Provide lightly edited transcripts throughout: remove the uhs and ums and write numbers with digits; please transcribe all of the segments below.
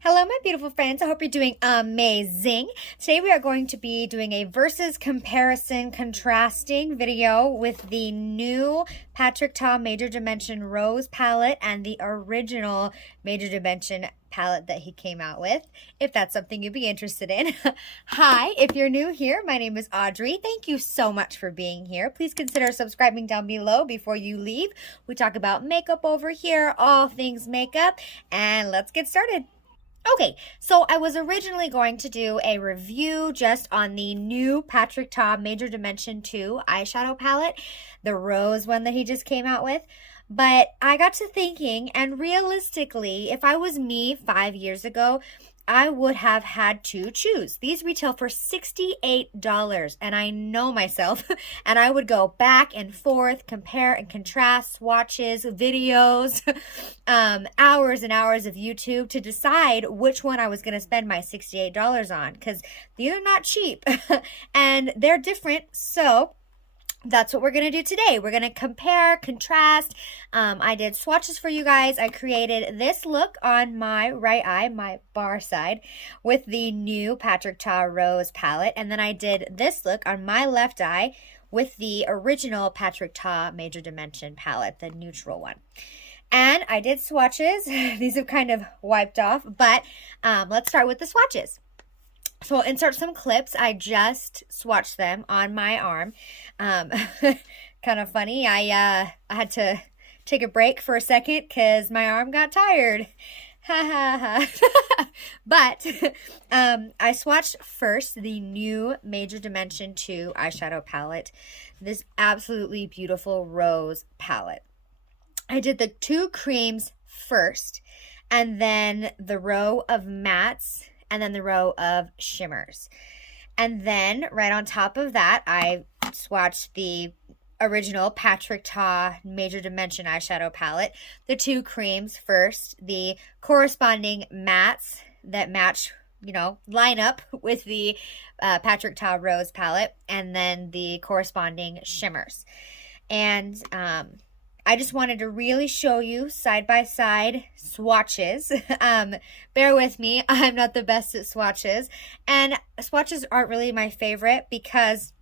Hello, my beautiful friends. I hope you're doing amazing. Today we are going to be doing a versus comparison contrasting video with the new Patrick Ta Major Dimension Rose palette and the original Major Dimension palette that he came out with, if that's something you'd be interested in. Hi, if you're new here, my name is Audrey. Thank you so much for being here. Please consider subscribing down below before you leave. We talk about makeup over here, all things makeup, and let's get started. Okay, so I was originally going to do a review just on the new Patrick Ta Major Dimension 2 eyeshadow palette, the rose one that he just came out with. But I got to thinking, and realistically, if I was me 5 years ago, I would have had to choose. These retail for $68, and I know myself, and I would go back and forth, compare and contrast swatches, videos, hours and hours of YouTube to decide which one I was going to spend my $68 on, because these are not cheap, and they're different, so that's what we're going to do today. We're going to compare, contrast. I did swatches for you guys. I created this look on my right eye, my bar side, with the new Patrick Ta Rose palette. And then I did this look on my left eye with the original Patrick Ta Major Dimension palette, the neutral one. And I did swatches. These have kind of wiped off, but let's start with the swatches. So I'll insert some clips. I just swatched them on my arm. Kind of funny. I had to take a break for a second because my arm got tired. Ha ha ha. But I swatched first the new Major Dimension 2 eyeshadow palette. This absolutely beautiful rose palette. I did the two creams first, and then the row of mattes, and then the row of shimmers. And then right on top of that, I swatched the original Patrick Ta Major Dimension eyeshadow palette. The two creams first, the corresponding mattes that match, line up with the Patrick Ta Rose palette, and then the corresponding shimmers. And I just wanted to really show you side-by-side swatches. Bear with me, I'm not the best at swatches. And swatches aren't really my favorite because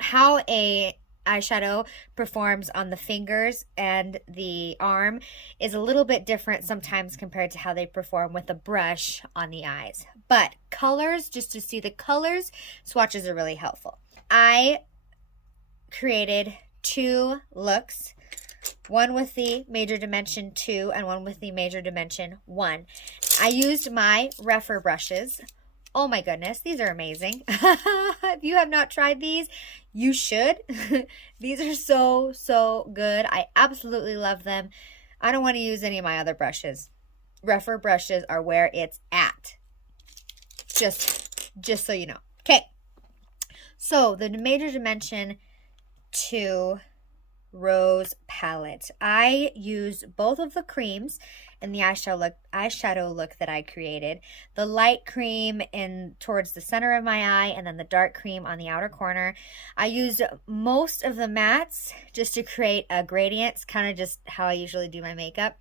how a eyeshadow performs on the fingers and the arm is a little bit different sometimes compared to how they perform with a brush on the eyes. But colors, just to see the colors, swatches are really helpful. I created two looks. One with the Major Dimension 2 and one with the Major Dimension 1. I used my Refer brushes. Oh my goodness, these are amazing. If you have not tried these, you should. These are so good. I absolutely love them. I don't want to use any of my other brushes. Refer brushes are where it's at. Just so you know. Okay. So the Major Dimension 2 Rose palette. I used both of the creams in the eyeshadow look that I created. The light cream towards the center of my eye, and then the dark cream on the outer corner. I used most of the mattes just to create a gradient. It's kind of just how I usually do my makeup.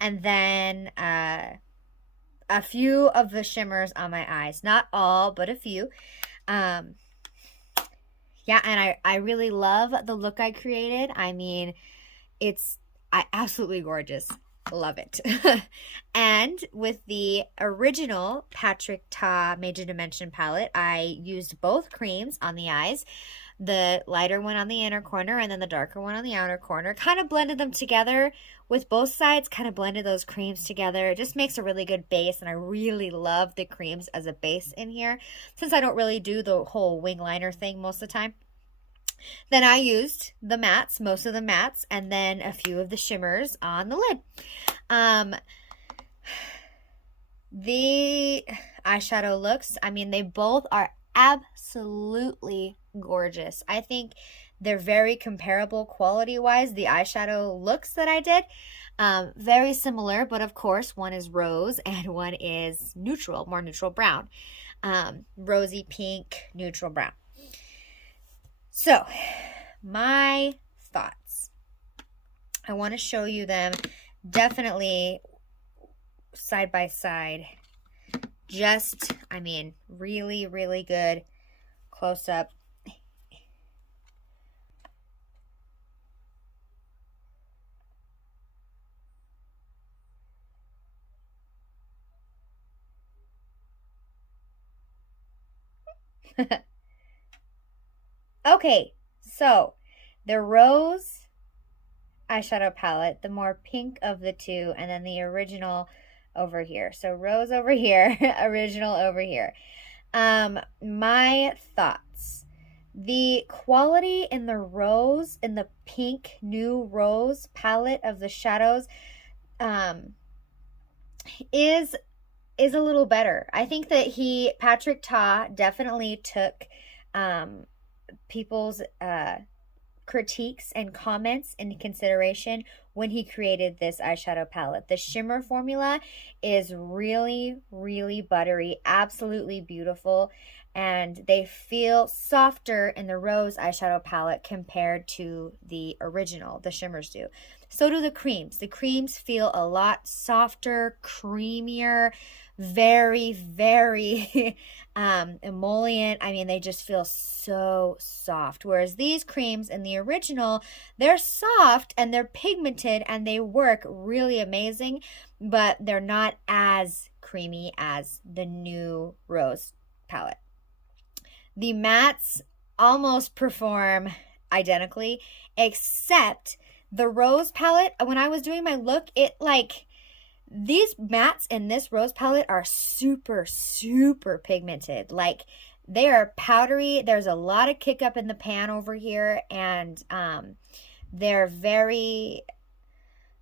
And then a few of the shimmers on my eyes. Not all, but a few. Yeah, and I really love the look I created. I mean, it's absolutely gorgeous. Love it. And with the original Patrick Ta Major Dimension palette, I used both creams on the eyes. The lighter one on the inner corner and then the darker one on the outer corner. Kind of blended them together with both sides, kind of blended those creams together. It just makes a really good base, and I really love the creams as a base in here, since I don't really do the whole wing liner thing most of the time. Then I used the mattes, most of the mattes, and then a few of the shimmers on the lid. The eyeshadow looks, I mean, they both are absolutely gorgeous. I think they're very comparable quality-wise, the eyeshadow looks that I did. Very similar, but of course, one is rose and one is neutral, more neutral brown. Rosy pink, neutral brown. So, my thoughts. I want to show you them definitely side by side Just, I mean, really, really good close up. Okay, so the rose eyeshadow palette, the more pink of the two, and then the original over here. So rose over here, original over here. My thoughts. The quality in the rose, in the pink new rose palette of the shadows, is a little better. I think that Patrick Ta definitely took people's critiques and comments into consideration when he created this eyeshadow palette. The shimmer formula is really, really buttery, absolutely beautiful, and they feel softer in the rose eyeshadow palette compared to the original, the shimmers do. So do the creams. The creams feel a lot softer, creamier, very, very emollient. I mean, they just feel so soft. Whereas these creams in the original, they're soft and they're pigmented and they work really amazing, but they're not as creamy as the new rose palette. The mattes almost perform identically, except the rose palette, when I was doing my look, these mattes in this rose palette are super, super pigmented. Like, they are powdery. There's a lot of kick up in the pan over here, and they're very,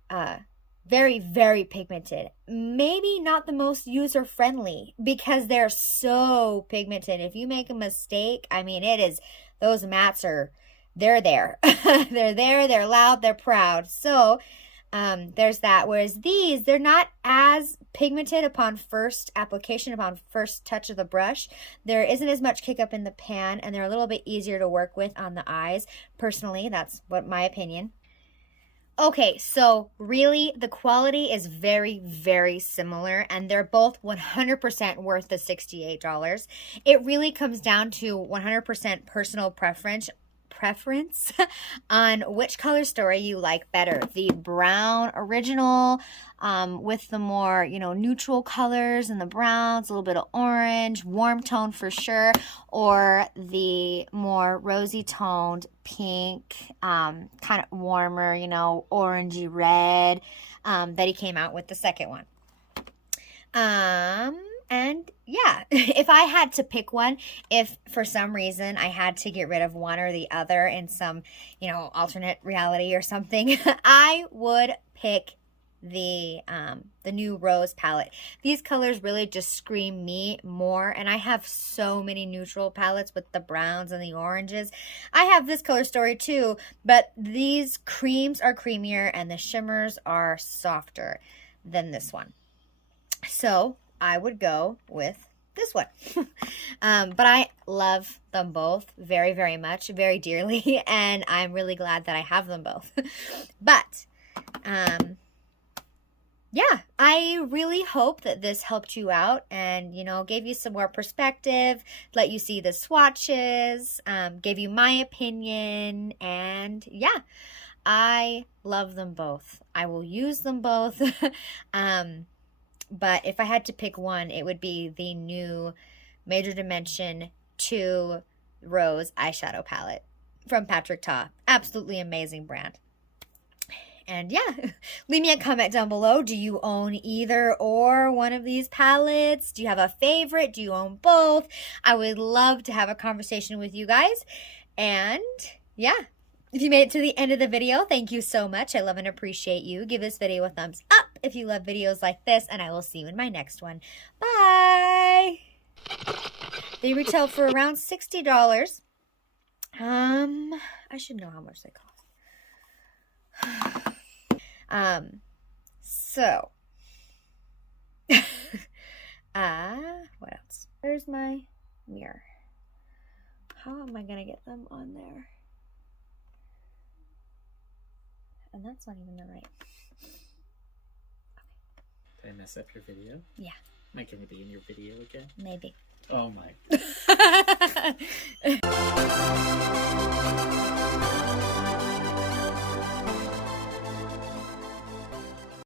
very, very pigmented. Maybe not the most user-friendly because they're so pigmented. If you make a mistake, I mean, those mattes they're there. They're there, they're loud, they're proud. So there's that. Whereas these, they're not as pigmented upon first application, upon first touch of the brush. There isn't as much kick up in the pan, and they're a little bit easier to work with on the eyes. Personally, that's my opinion. Okay, so really the quality is very, very similar, and they're both 100% worth the $68. It really comes down to 100% personal preference on which color story you like better. The brown original with the more, neutral colors and the browns, a little bit of orange, warm tone for sure, or the more rosy toned pink, kind of warmer, orangey red that he came out with the second one. And yeah, if I had to pick one, if for some reason I had to get rid of one or the other in some, alternate reality or something, I would pick the new rose palette. These colors really just scream me more, and I have so many neutral palettes with the browns and the oranges. I have this color story too, but these creams are creamier and the shimmers are softer than this one. So I would go with this one. But I love them both very, very much, very dearly, and I'm really glad that I have them both. But yeah, I really hope that this helped you out and, gave you some more perspective, let you see the swatches, gave you my opinion, and yeah, I love them both. I will use them both. But if I had to pick one, it would be the new Major Dimension 2 Rose eyeshadow palette from Patrick Ta. Absolutely amazing brand. And yeah, leave me a comment down below. Do you own either or one of these palettes? Do you have a favorite? Do you own both? I would love to have a conversation with you guys. And yeah, if you made it to the end of the video, thank you so much. I love and appreciate you. Give this video a thumbs up if you love videos like this, and I will see you in my next one. Bye! They retail for around $60. I should know how much they cost. So, what else? Where's my mirror? How am I gonna get them on there? And that's not even the right. Did I mess up your video? Yeah. Am I going to be in your video again? Maybe. Oh my.